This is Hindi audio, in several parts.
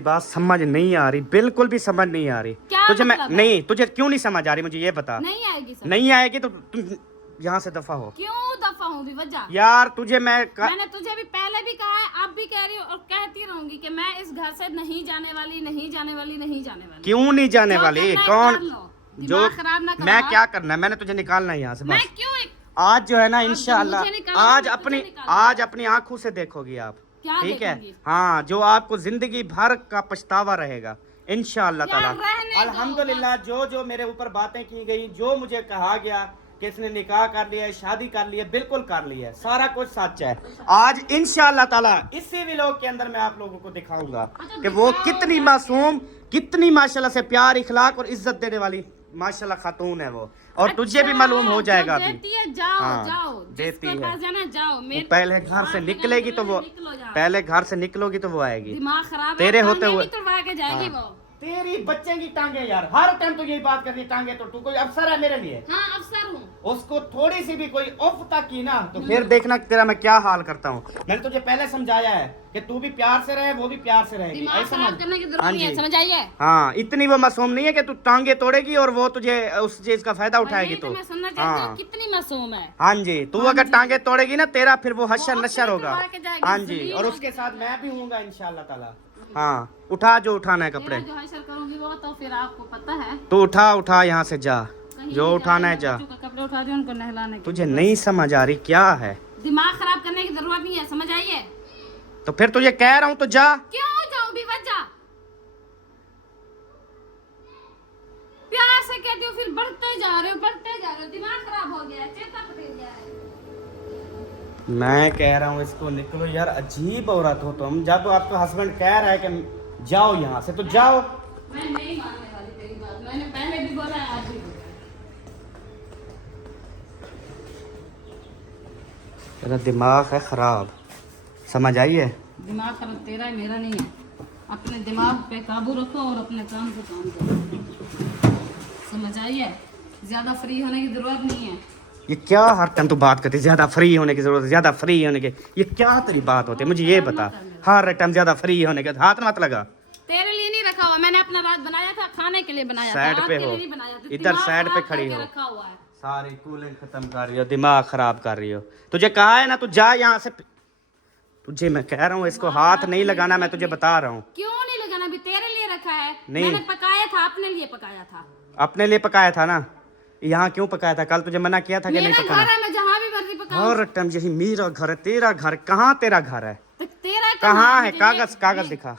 बात समझ नहीं आ रही, बिल्कुल भी समझ नहीं आ रही। तुझे मैं नहीं, तुझे क्यों नहीं समझ आ रही मुझे ये बता। नहीं आएगी समझ। नहीं आएगी तो तुम यहाँ से दफा हो। क्यों दफा हूँ वजह? यार तुझे मैंने तुझे भी पहले भी कहा है, अब भी कह रही हूँ और कहती रहूंगी कि मैं इस घर से नहीं जाने वाली, नहीं जाने वाली, नहीं जाने वाली। क्यों नहीं जाने वाली? कौन जो खराब ना मैं क्या करना है? मैंने तुझे निकालना है यहाँ से मैं बस। क्यों आज जो है ना इंशाल्लाह आज अपनी आंखों से देखोगी आप, ठीक है? हाँ, जो आपको जिंदगी भर का पछतावा रहेगा इंशाअल्लाह ताला। अल्हम्दुलिल्लाह जो जो मेरे ऊपर बातें की गई, जो मुझे कहा गया कि इसने निकाह कर लिया है, शादी कर ली है, बिल्कुल कर ली है, सारा कुछ सच है। आज इंशाअल्लाह ताला इसी व्लॉग के अंदर मैं आप लोगों को दिखाऊंगा कि वो कितनी मासूम, कितनी माशाल्लाह से प्यार, इखलाक और इज्जत देने वाली माशाल्लाह खातून है वो। और तुझे भी मालूम हो जाएगा अभी। देती है, जाओ हाँ, जाओ देती है। पास जाना, जाओ। पहले घर से निकलेगी तो वो, पहले घर से निकलोगी तो वो आएगी। दिमाग खराब तेरे होते हुए के जाएगी वो। तेरी बच्चे की टांगे यार, हर टाइम तो यही बात करनी, टांगे तो तू कोई अफसर है मेरे लिए? हाँ अफसर हूँ। उसको थोड़ी सी भी कोई उफ तक की ना तो फिर देखना तेरा मैं क्या हाल करता हूँ। मैंने तुझे पहले समझाया है कि तू भी प्यार से रहे, वो भी प्यार से रहेगी। ऐसा मत करने की जरूरत नहीं है, समझ आई है? हाँ, इतनी वो मासूम नहीं है कि तू टांगे तोड़ेगी और वो तुझे उस चीज का फायदा उठाएगी। तो मैं सुनना चाहती हूँ कितनी मासूम है। हाँ जी, तू अगर टांगे तोड़ेगी ना तेरा फिर वो हशर नशर होगा। हाँ जी, और उसके साथ मैं भी हूँगा इंशाल्लाह ताला। हाँ, उठा जो उठाना है कपड़े। जो हशर करूंगी वो तो फिर आपको पता है। तू उठा यहाँ से जा, जो उठाना है जा। कपड़े उठा दे उनको नहलाने। तुझे नहीं समझ आ रही क्या है? दिमाग खराब करने की जरूरत नहीं है, समझ आई है? तो फिर तुझे कह रहा हूँ तो जा। क्यों जाऊँ भी वजह? प्यार से कहती हूँ फिर बढ़ते जा रहे हो, दिमाग खराब हो गया है, चेता पकड़ गया है। मैं कह रहा हूँ इसको निकलो यार, अजीब औरत हो तुम। जब आपका हस्बैंड कह रहा है कि जाओ यहाँ से तो जाओ। मैं नहीं मानने वाली तेरी बात, मैंने पहले भी बोला है, आज भी बोला है। तेरा दिमाग है खराब, समझ आई है? दिमाग खराब तेरा है, मेरा नहीं है। अपने दिमाग पे काबू रखो और अपने काम से काम करो, समझ आई है? ज्यादा फ्री होने की जरूरत नहीं है। ये क्या हर टाइम तू बात करती, ज्यादा फ्री होने की जरूरत है, ज्यादा फ्री होने की? ये क्या तेरी बात होती है मुझे ये बता। हर टाइम ज्यादा फ्री होने के हाथ मत लगा। तेरे लिए नहीं रखा हुआ, मैंने अपना रात बनाया था, खाने के लिए बनाया था। साइड पे हो, इधर साइड पे खड़ी हो, सारी कूलिंग खत्म कर रही हो, दिमाग खराब कर रही हो। तुझे कहा है ना तू जा यहाँ से। तुझे मैं कह रहा हूँ इसको हाथ नहीं लगाना, मैं तुझे बता रहा हूँ। क्यों नहीं लगाना? अभी तेरे लिए रखा है। नहीं, मैंने पकाया था, अपने लिए पकाया था। अपने लिए पकाया था ना? यहाँ क्यों पकाया था? कल तुझे मना किया था कि नहीं पकाना। घर है, मैं जहाँ भी मर्जी पकाऊं। और टाइम यही मेरा घर है, तेरा घर कहाँ? तेरा घर है तो तेरा कहाँ है? कागज दिखा।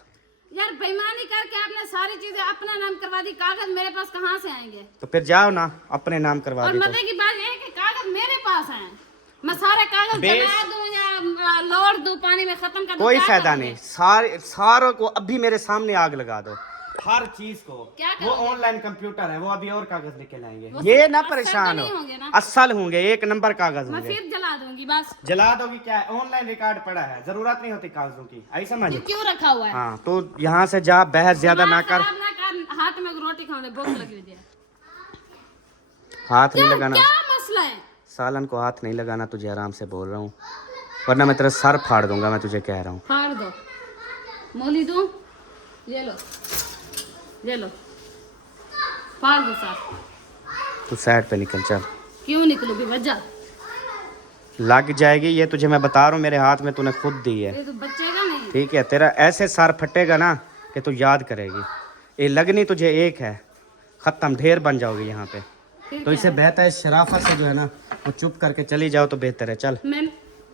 यार बेईमानी करके आपने सारी चीजें अपना नाम करवा दी, कागज मेरे पास कहाँ से आएंगे? तो फिर जाओ ना, अपने नाम करवा दो। और मजे की बात ये है कि कागज मेरे पास हैं, मैं सारे कागज जला दूं या लोड दूं पानी में, खत्म कर दूं, कोई फायदा नहीं। सारों को अभी मेरे सामने आग लगा दो, हर चीज को। वो ऑनलाइन कंप्यूटर है, वो अभी और कागज लेके लाएंगे। ये ना परेशान हो, असल होंगे, एक नंबर कागज होंगे। फिर जला दूंगी बस। जला दोगी क्या? ऑनलाइन रिकॉर्ड पड़ा है, जरूरत नहीं होती कागजों की, आई समझ? क्यों रखा हुआ है? हाँ, तो यहाँ से जा, बहस ज्यादा ना कर। हाथ में रोटी खाने भूख लगी हुई है। हाथ नहीं लगाना। क्या मसला है? सालन को हाथ नहीं लगाना, तुझे आराम से बोल रहा हूँ, वरना मैं तेरा सर फाड़ दूंगा। मैं तुझे कह रहा हूँ फाड़ दो, मोली दूं, ये लो फाड़ दो सर। तू साइड पे निकल, चल। क्यों निकलू भी वजह? लग जाएगी, ये तुझे मैं बता रहा हूँ, मेरे हाथ में तूने खुद दी है। तो बचेगा नहीं, ठीक है? तेरा ऐसे सर फटेगा ना कि तू याद करेगी। ये लगनी तुझे एक है, खत्म, ढेर बन जाओगी यहाँ पे। तो इससे बेहतर है शराफत से जो है ना वो चुप करके चली जाओ तो बेहतर है। चल, मैं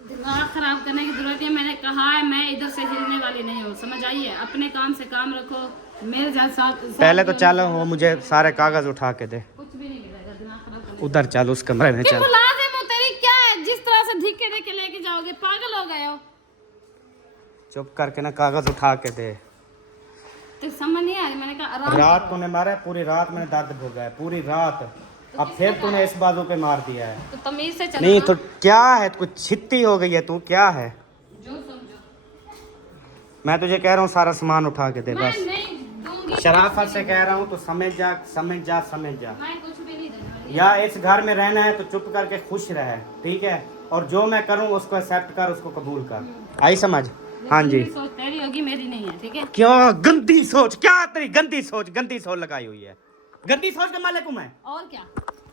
दिमाग खराब करने की जरूरत है, मैंने कहा है, मैं इधर से हिलने वाली नहीं हूँ, समझ आई है? अपने काम से काम रखो, मेरे साथ पहले तो चल, वो मुझे सारे कागज उठा के दे। कुछ भी नहीं मिलेगा, दिमाग खराब। उधर चल, उस कमरे में चल। तेरी क्या है, जिस तरह से धिक्के देके लेके जाओगे? पागल हो गए हो? चुप करके ना कागज उठा के दे। तो समझ नहीं आई, मैंने कहा रात तूने मारा, पूरी रात मैंने दर्द भोगा है, पूरी रात। अब फिर तूने इस बाजू पे मार दिया है। तो तमीज से चलो। नहीं तो क्या है, कुछ छित्ती हो गई है तू, क्या है? जो समझो। मैं तुझे कह रहा हूँ सारा सामान उठा के दे बस। नहीं दूंगी, शराफत से कह रहा हूँ तो समझ जा, समझ जा, समझ जा। मैं कुछ भी नहीं देने वाली। या इस घर में रहना है तो चुप करके खुश रहे, ठीक है? और जो मैं करूँ उसको एक्सेप्ट कर, उसको कबूल कर, आई समझ? हाँ जी। गंदी सोच तेरी होगी, मेरी नहीं है, ठीक है? क्या गंदी सोच, क्या तेरी गंदी सोच लगाई हुई है। गंदी सोच का मालिक हूं मैं। और क्या?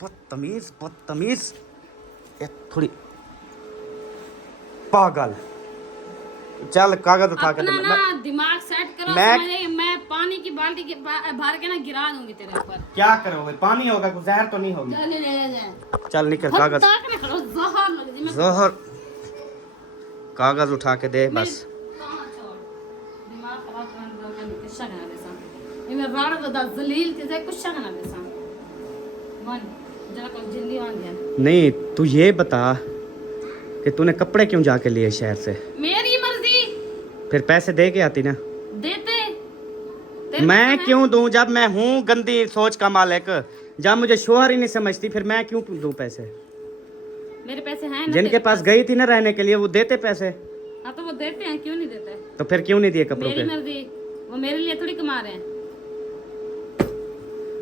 बदतमीज ये थोड़ी पागल। चल कागज उठा के अपना दे। ना दिमाग सेट करो, समझे? मैं पानी की बाल्टी के भर के ना गिरा दूंगी तेरे ऊपर। क्या करोगे? पानी होगा, कुछ जहर तो नहीं होगी। चल ले चल निकल कागज। जहर लग जाए। जहर कागज उठा के दे बस। कहां छोड़ दिमाग खराब करने का किस्सा ना देसा। ये मैं राण बता जलील ते कुछ ना देसा। मन जरा को जिंदगी मान दिया। नहीं तू ये बता कि तूने कपड़े क्यों जाके लिए शहर से? मेरी मर्जी। फिर पैसे दे के आती ना। देते मैं क्यों दूं जब मैं हूँ गंदी सोच का मालिक। जब मुझे शोहर ही नहीं समझती फिर मैं क्यों दूं पैसे? मेरे पैसे हैं ना। जिनके पास गई थी ना रहने के लिए वो देते पैसे। हाँ तो वो देते हैं, क्यों नहीं देते? तो फिर क्यों नहीं दिए कपड़ों मेरी के? मर्जी, वो मेरे लिए थोड़ी कमा रहे हैं।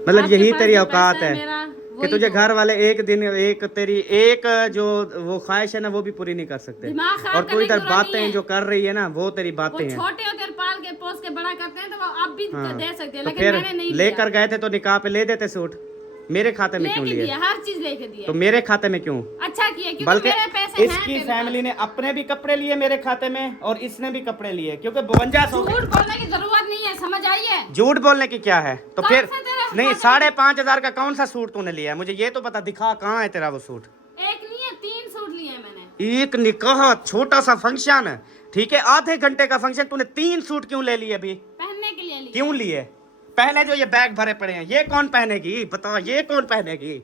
मतलब आपके यही पास तेरी जो औकात पैसा है मेरा, कि वही तुझे तो। घर वाले एक दिन एक तेरी एक जो वो ख्वाहिश है ना वो भी पूरी नहीं कर सकते। दिमाग खराब और तू करने इधर की जरूरत बातें नहीं है। जो कर रही है ना वो तेरी वो बातें हैं। छोटे होते और पाल के पोस के बड़ा करते हैं तो वो आप भी हाँ। दे सकते हैं, तो लेकिन फिर मैंने नहीं लेकर गए थे तो निकाह पे ले देते सूट। मेरे खाते में क्यों लेके लिए? दिया, हर चीज लेके दिया। तो मेरे खाते में क्यों? अच्छा किया, क्योंकि बल्कि मेरे पैसे हैं इसकी तेरे फैमिली ने अपने भी कपड़े लिए मेरे खाते में और इसने भी कपड़े लिए क्योंकि 52 पास। झूठ बोलने की जरूरत नहीं है, समझ आई है? झूठ बोलने की क्या है? तो कौन फिर सा तेरा नहीं सूट? 5,500 का कौन सा सूट तूने लिया है? मुझे ये तो बता, दिखा कहाँ है तेरा वो सूट? एक नहीं है, 3 सूट लिए हैं मैंने। एक निकाह छोटा सा फंक्शन, ठीक है, आधे घंटे का फंक्शन, तूने 3 सूट क्यों ले लिए अभी? पहनने के लिए लिए। क्यों लिए? पहले जो ये बैग भरे पड़े हैं ये कौन पहनेगी? बताओ ये कौन पहनेगी?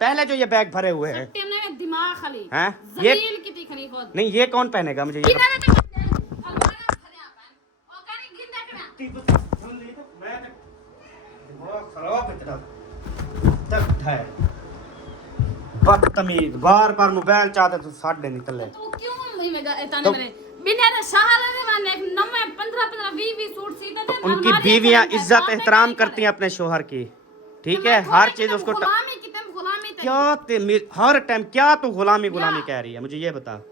पहले जो ये बैग भरे हुए हैं सट्टे में दिमाग खाली हैं? ये जलील की दिखनी खुद। नहीं ये कौन पहनेगा मुझे ये किधर है? अलमारी में खड़े आप हैं। ओ कहीं गिन देख रहा। बदतमीज बार बार मोबाइल चाहते तो साढ़े निकले। तू क्यों मुझे ताने तो- मेरे बिना शहारे वाले 15 20 सूट सीते थे। उनकी बीवियां इज्जत एहतराम करती हैं अपने शोहर की, ठीक है, हर चीज उसको गुलामी की तुम गुलामी तेरी। क्या हर टाइम क्या तू गुलामी कह रही है? मुझे ये बता।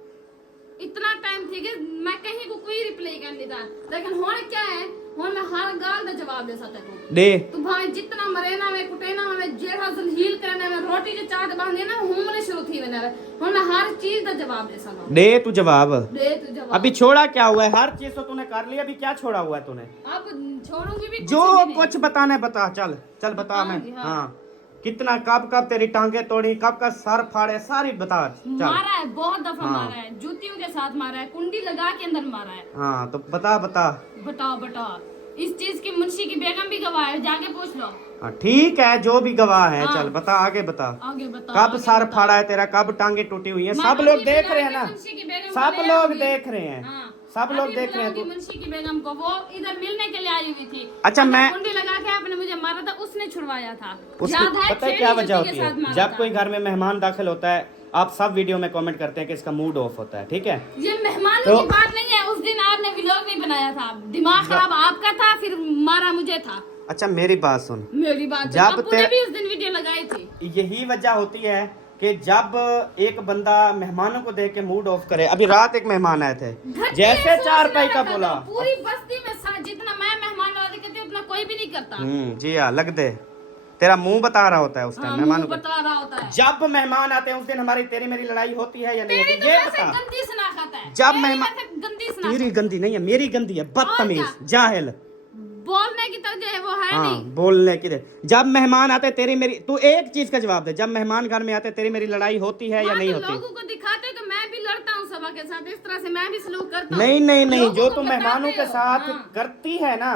इतना टाइम थी कि मैं कहीं को कोई रिप्लाई कर नहीं था, लेकिन हुन क्या है, हुन मैं हर गाल का जवाब दे सकता हूं। दे तू भाई जितना मरेना में कुटेना में जेड़ा जलील करना में रोटी जो चाट बांधे ना हुन शुरू थी वने हुन मैं हर चीज का जवाब दे सकता हूं। दे तू जवाब। दे तू जवाब। अभी छोड़ा क्या हुआ है? हर चीज तो तूने कर लिया, अभी क्या छोड़ा हुआ है तूने? अब छोड़ूंगी भी जो भी नहीं। कुछ बताना है बता। चल चल बता। मैं हाँ। हाँ कितना कब कब तेरी टांगे तोड़ी, कब का सर फाड़े, सारी बता। चल मारा है, बहुत दफा हाँ। मारा है, जूतियों के साथ मारा है, कुंडी लगा के अंदर मारा है। हाँ तो बता बता। बताओ इस चीज की मुंशी की बेगम भी गवाह है, जाके पूछ लो। हाँ ठीक है, जो भी गवाह है। हाँ। चल बता, आगे बता। आगे बताओ। कब आगे सर बताओ। फाड़ा है तेरा, कब टांगे टूटी हुई है? सब मामा लोग की देख बुला रहे हैं के ना, मुंशी की बेगम सब को ले लोग आऊंगी। देख रहे हैं। हाँ। सब लोग अभी देख रहे हैं। बुलाऊंगी मुंशी की बेगम को, वो इधर मिलने के लिए आई हुई थी। अच्छा, मैं कुंडी लगा के आपने मुझे मारा था, उसने छुड़वाया था। उसकी याद है? पता है छेड़ी क्या जूती वजह के होती साथ है? मारा जब था। कोई घर में मेहमान दाखिल होता है आप सब वीडियो में कमेंट करते हैं कि इसका मूड ऑफ होता है, ठीक है? ये मेहमानों तो- की बात नहीं है, उस दिन आपने व्लॉग नहीं बनाया था, दिमाग खराब आपका था, फिर मारा मुझे था। अच्छा मेरी बात सुन, मेरी बात जब अपू ने भी उस दिन वीडियो लगाई थी। यही वजह होती है कि जब एक बंदा मेहमानों को देख के मूड ऑफ करे। अभी रात एक मेहमान आए थे, घटिया जैसे सोच चारपाई का रखा बोला, था। पूरी बस्ती में जितना मैं मेहमान नवाजी करती हूं, उतना कोई भी नहीं करता। जी हाँ, लग दे तेरा मुंह बता रहा होता है उस टाइम हाँ, मेहमानों मुंह को। बता रहा होता है। जब मेहमान आते हैं उस दिन हमारी तेरी मेरी लड़ाई होती है या नहीं तेरी होती? तो ये वैसे बता। गंदी शनाख्त है। जब तेरी मेहमान वैसे गंदी शनाख्त तेरी गंदी नहीं है, मेरी गंदी है, बदतमीज और जाहिल। बोलने की तो जो है वो है हाँ नहीं। बोलने की दे। जब मेहमान आते तेरी मेरी, तू एक चीज का जवाब दे, जब मेहमान घर में आते तेरी मेरी लड़ाई होती है या हाँ, नहीं तो होती? लोगों को दिखाते तो मैं भी लड़ता हूँ सबा के साथ, इस तरह से मैं भी सलूक करता हूँ। नहीं नहीं नहीं, लोगों जो को तू बताते मेहमानों के हो, साथ हाँ। करती है ना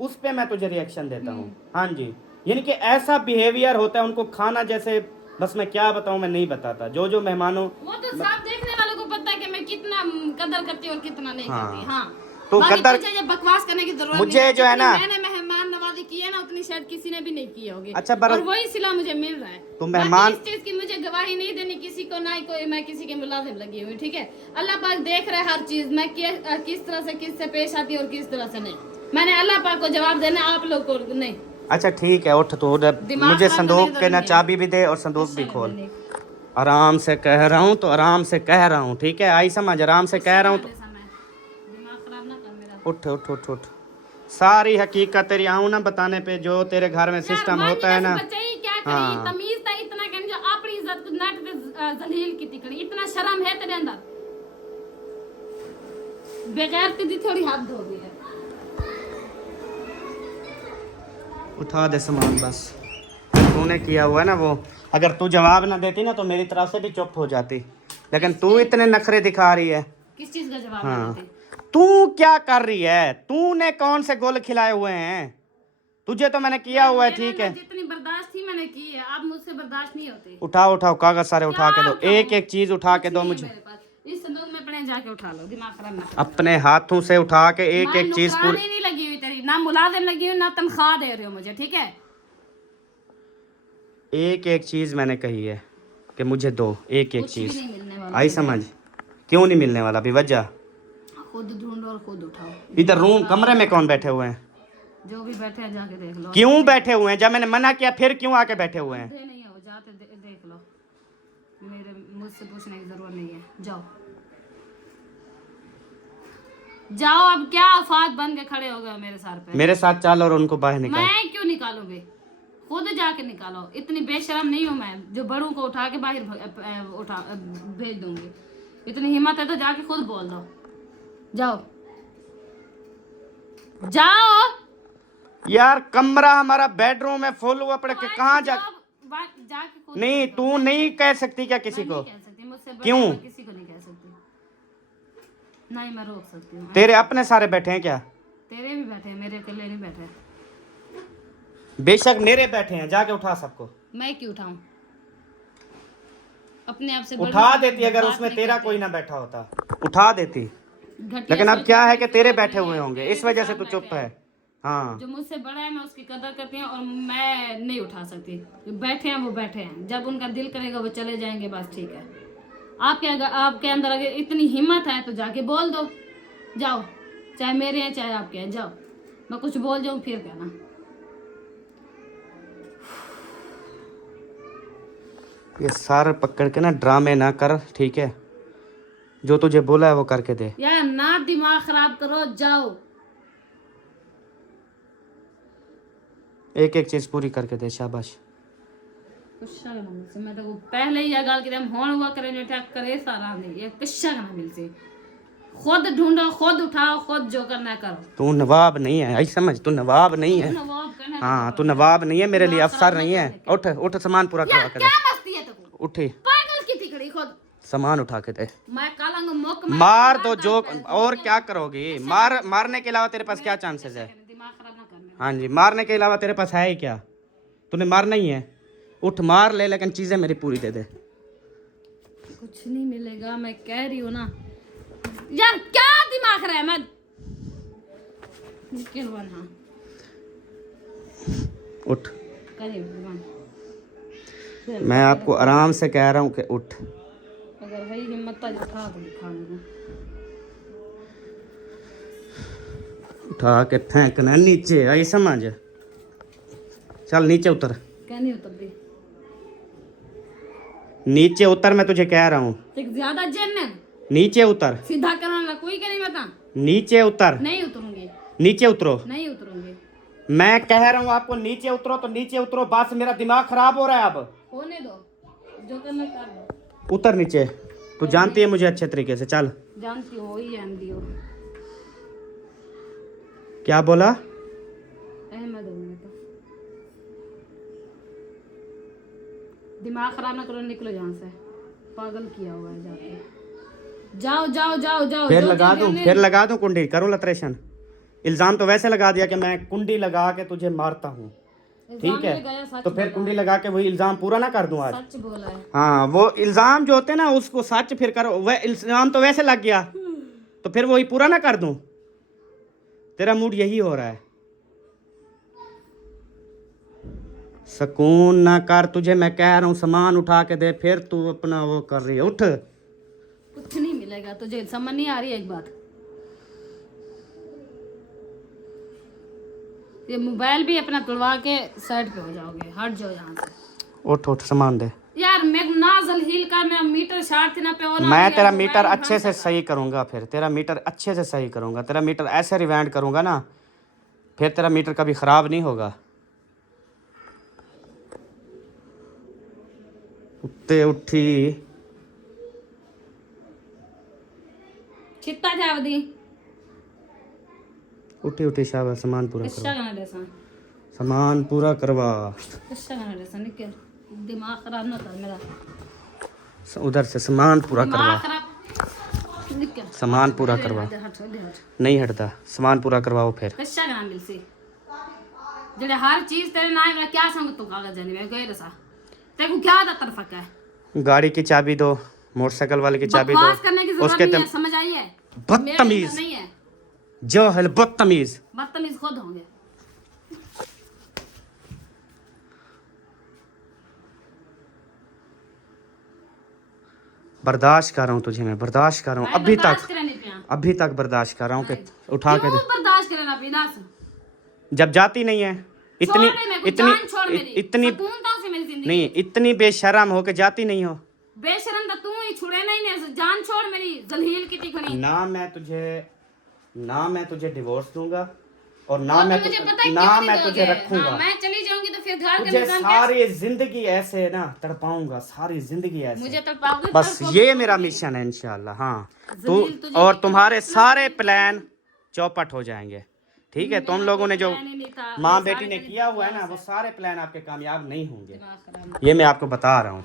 उस पे मैं तुझे रिएक्शन देता हूँ। हाँ जी, यानी कि ऐसा बिहेवियर होता है उनको खाना जैसे, बस मैं क्या बताऊँ, मैं नहीं बताता। जो जो मेहमानों वो तो सब देखने वालों को पता है कि मैं कितना कदर करती हूँ और कितना नहीं हाँ। करती। हाँ तो बाकी कदर तुझे ये बकवास करने की जरूरत मुझे नहीं। जो है ना, मैंने मेहमान नवाजी की है ना, उतनी शायद किसी ने भी नहीं की होगी। अच्छा, और वही सिला मुझे मिल रहा है। तो मेहमान, इस चीज की मुझे गवाही नहीं देनी किसी को, ना ही कोई मैं किसी के मुलाजिम लगी हुई, ठीक है? अल्लाह पाक देख रहा है हर चीज, मैं किस तरह से किससे पेश आती और किस तरह से नहीं। मैंने अल्लाह पाक को जवाब देना, आप लोग को नहीं। अच्छा ठीक है, उठ तो मुझे संदूक के ना चाबी भी दे और संदूक भी खोल। आराम से कह रहा हूँ तो आराम से कह रहा हूँ, ठीक है? आई समझ, आराम से कह रहा हूँ तो दिमाग खराब ना उठ उठ उठ उठ। सारी हकीकत तेरी आऊँ ना बताने पे, जो तेरे घर में सिस्टम होता है ना। हाँ। तमीज ता इतना कहने जो अपनी इज्जत को नट पे जलील की तिकड़ी, इतना शर्म है तेरे अंदर? बेगैर तुझी थोड़ी हद हो गई है। उठा दे सामान बस, तूने किया हुआ है ना वो। अगर तू जवाब ना देती ना तो मेरी तरफ से भी चुप हो जाती, लेकिन तू इतने नखरे दिखा रही है। किस चीज का जवाब? हाँ, तू क्या कर रही है? तूने कौन से गोल खिलाए हुए हैं? तुझे तो मैंने किया हुआ है, ठीक है। जितनी बर्दाश्त थी मैंने की है, अब मुझसे बर्दाश्त नहीं होती। उठाओ उठाओ कागज सारे उठा के दो, एक एक चीज उठा के दो मुझे। इस संदूक में अपने जाके उठा लो, दिमाग खराब ना। अपने हाथों से उठा के एक एक चीज पूरी। नहीं लगी हुई तेरी, ना मुलाजिम लगी हुई, ना तनख्वाह दे रहे हो मुझे, ठीक है? एक एक चीज मैंने कही है कि मुझे दो, एक एक चीज। आई तो समझ? क्यों नहीं मिलने वाला? भी वजह खुद ढूंढो और खुद उठाओ। इधर रूम कमरे में कौन बैठे हुए हैं? जो भी बैठे हैं जाके देख लो। क्यों बैठे हुए हैं? जब मैंने मना किया फिर क्यों आके बैठे हुए हैं? नहीं हो जाते देख लो, मेरे मुझसे पूछने की जरूरत नहीं है। जाओ जाओ, अब क्या आफात बन के खड़े हो गए मेरे सर पे? मेरे साथ चल और उनको बाहर निकाल। मैं क्यों निकालूंगी? खुद जाके निकालो। इतनी बेशरम नहीं हूँ मैं जो बड़ों को उठा के बाहर भेज दूंगी। इतनी हिम्मत है तो जाके खुद बोल दो। जाओ जाओ। यार कमरा हमारा बेडरूम है, फुल हुआ पड़े कहाँ जाके खुद नहीं, तू नहीं कह सकती क्या किसी को? कह सकती मुझसे? क्यों? किसी को नहीं कह सकती, ना ही मैं रोक सकती हूँ। तेरे अपने सारे बैठे हैं क्या? तेरे भी बैठे हैं, मेरे अकेले नहीं बैठे। बेशक मेरे बैठे हैं, जाके उठा सबको। मैं क्यों उठाऊं? अपने आप से उठा देती अगर उसमें तेरा कोई ना बैठा होता, उठा देती। लेकिन अब क्या है कि तेरे बैठे हुए होंगे, इस वजह से तू चुप है। हाँ, जो मुझसे बड़ा है मैं उसकी कदर करती हूँ और मैं नहीं उठा सकती। जो बैठे हैं वो बैठे हैं, जब उनका दिल करेगा वो चले जाएंगे, बस ठीक है। आपके अंदर अगर इतनी हिम्मत है तो जाके बोल दो। जाओ, चाहे मेरे हैं चाहे आपके हैं, जाओ। मैं कुछ बोल जाऊँ फिर कहना। ये सारे पकड़ के ना ड्रामे ना कर, ठीक है? जो तुझे बोला है वो करके दे। यार ना दिमाग खराब करो, जाओ। एक एक चीज पूरी करके दे, शाबाश। मैं तो पहले ही गाल के होन हुआ करे ने टैक करे सारा नहीं, ये किस्सा ना मिल से। खुद ढूंढो, खुद उठाओ, खुद जो करना करो। तू नवाब नहीं है, आई समझ? तू नवाब नहीं है। हाँ, तू नवाब नहीं है, मेरे लिए अफसर नहीं है। उठ उठ, सामान पूरा करवा के दे। क्या मस्ती है तेरे को? उठी, पागल की तिकड़ी, खुद सामान उठा के दे। मैं कालंग मुक मार दो जो, और क्या करोगी? मारने के अलावा तेरे पास क्या चांसेस है? दिमाग खराब ना करने। हाँ जी, मारने के अलावा तेरे पास है ही क्या? तूने मारना ही है, उठ मार ले, लेकिन चीजें मेरी पूरी दे दे। कुछ नहीं मिलेगा, मैं कह रही हूँ ना। यार क्या दिमाग रहा है? मैं हाँ उठ, मैं आपको आराम से कह रहा हूँ कि उठ। अगर है हिम्मत तो उठा दो, दिखाऊंगा। उठा के फेंकना नीचे, आई समझ? चल नीचे उतर। क्या नहीं उतरती? नीचे उतर, मैं तुझे कह रहा हूँ। ज्यादा जन नीचे उतर। सीधा करना कोई का नहीं बता। नीचे उतर। नहीं उतरूंगी। नीचे उतरो। नहीं उतरूंगी। मैं कह रहा हूँ आपको नीचे उतरो तो नीचे उतरो। बस मेरा दिमाग खराब हो रहा है अब। होने दो, जो करना कर लो। उतर नीचे। तू जानती है मुझे अच्छे तरीके से, चल। जानती हो ही जानती हो। क्या बोला? अहमद हूँ मैं तो। दिमाग खराब ना करो, निकलो यहाँ से। पागल किया हुआ है, जाके जाओ जाओ जाओ जाओ। फिर लगा दूं कुंडी, करूं लतरेशन? इल्जाम तो वैसे लगा दिया कि मैं कुंडी लगा के तुझे मारता हूँ, ठीक है? तो फिर कुंडी लगा के वही इल्जाम पूरा ना कर दूं आज? सच बोला है। हाँ, वो इल्जाम जो होते हैं ना उसको सच फिर करो। वह इल्जाम तो वैसे लग गया तो फिर वही पूरा ना कर दूं? तेरा मूड यही हो रहा है। सुकून ना कर, तुझे मैं कह रहा हूँ सामान उठा के दे, फिर तू अपना वो कर रही है। उठ। कुछ नहीं मिलेगा तुझे, समझ नहीं आ रही एक बात? ये मोबाइल भी अपना तोड़वा के साइड पे हो जाओगे, हट जाओ यहाँ से। उठ उठ, सामान दे। यार मैं नाजल हिल का मैं मीटर शार्ट थी ना पे और मैं तेरा मीटर अच्छे से सही करूंगा, फिर तेरा मीटर अच्छे से सही करूंगा, तेरा मीटर ऐसे रिवाइंड करूंगा ना, फिर तेरा मीटर कभी ख़राब नहीं होगा। उठते उठी चित्ता जावदी उठी उठी शाबाश, सामान पूरा किस्सा करवा, गाना देसा सामान पूरा करवा। किस्सा गाना देसा निकल दिमाग खराब ना कर मेरा, उधर से सामान पूरा करवा, दिमाग खराब निकल सामान पूरा करवा। हट नहीं हटता, सामान पूरा करवाओ फिर। किस्सा गाना मिल सी जेडे हर चीज तेरे नाम में क्या संग तू कागज जानी मैं गए रसा तेरे को क्या दा तरफ है गाड़ी की चाबी दो, मोटरसाइकिल वाले की चाबी दो, बकवास करने की जरूरत उसके नहीं है, समझ आई है? बदतमीज नहीं है, जाहिल बदतमीज। बदतमीज खुद होंगे। बर्दाश्त कर रहा हूँ तुझे, मैं बर्दाश्त कर रहा हूँ मैं अभी बर्दाश्त तक, करे नहीं पिया अभी तक बर्दाश्त कर रहा हूँ कि उठा के क्यों दे। बर्दाश्त करे ना पिया जब जाती नहीं है इतनी छोड़ दे मेरे को, इतनी जान छोड़ मेरी, इतनी सुकून था से मेरी जिंदगी नहीं, इतनी बेशर्म हो के जाती नहीं हो। बेशरम तो तू ही छुड़े नहीं जान छोड़ मेरी जलील की तिखड़ी ना मैं तुझे डिवोर्स दूंगा और ना और मैं मुझे पता है ना क्यों मैं नहीं तुझे दोगे? रखूंगा। हाँ, मैं चली जाऊंगी तो फिर घर के तुझे निजाम सारी जिंदगी ऐसे ना तड़पाऊंगा, सारी जिंदगी ऐसे। मुझे तड़पाओगे बस ये मेरा मिशन है इंशाल्लाह। हाँ तू जलील तुझे और तुम्हारे सारे प्लान चौपट हो जाएंगे, ठीक है? तुम लोगों ने जो माँ बेटी ने किया हुआ है ना, वो सारे प्लान आपके कामयाब नहीं होंगे, ये मैं आपको बता रहा हूँ।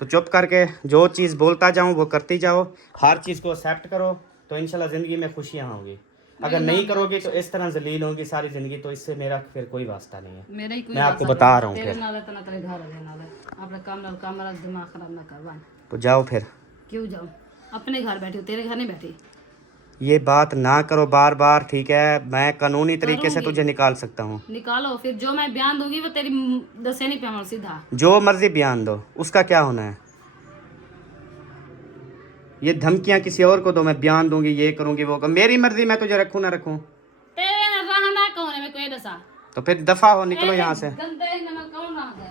तो चुप करके जो चीज़ बोलता जाऊँ वो करती जाओ, हर चीज़ को एक्सेप्ट करो तो इंशाल्लाह ज़िंदगी में खुशियाँ होंगी। अगर नहीं करोगे तो इस तरह जलील होगी सारी ज़िंदगी, तो इससे मेरा फिर कोई वास्ता नहीं है। मैं आपको बता रहा हूँ फिर। दिमाग खराब ना कर। तो जाओ फिर। क्यों जाऊँ? अपने घर बैठी हूँ, तेरे घर नहीं बैठी। ये बात ना करो बार बार, ठीक है? मैं कानूनी तरीके से तुझे निकाल सकता हूँ। निकालो फिर, जो मैं बयान दूंगी वो तेरी दसेनी पे अमल सीधा। जो मर्जी बयान दो, उसका क्या होना है? ये धमकियां किसी और को दो, मैं बयान दूंगी, ये करूंगी, वो करूंगी। मेरी मर्जी, मैं तुझे रखूं ना रखूं। तेरे रहना कौन है? मैं कोई दसा तो फिर दफा हो, निकलो यहाँ से। गंदे नमक कौन रहा है?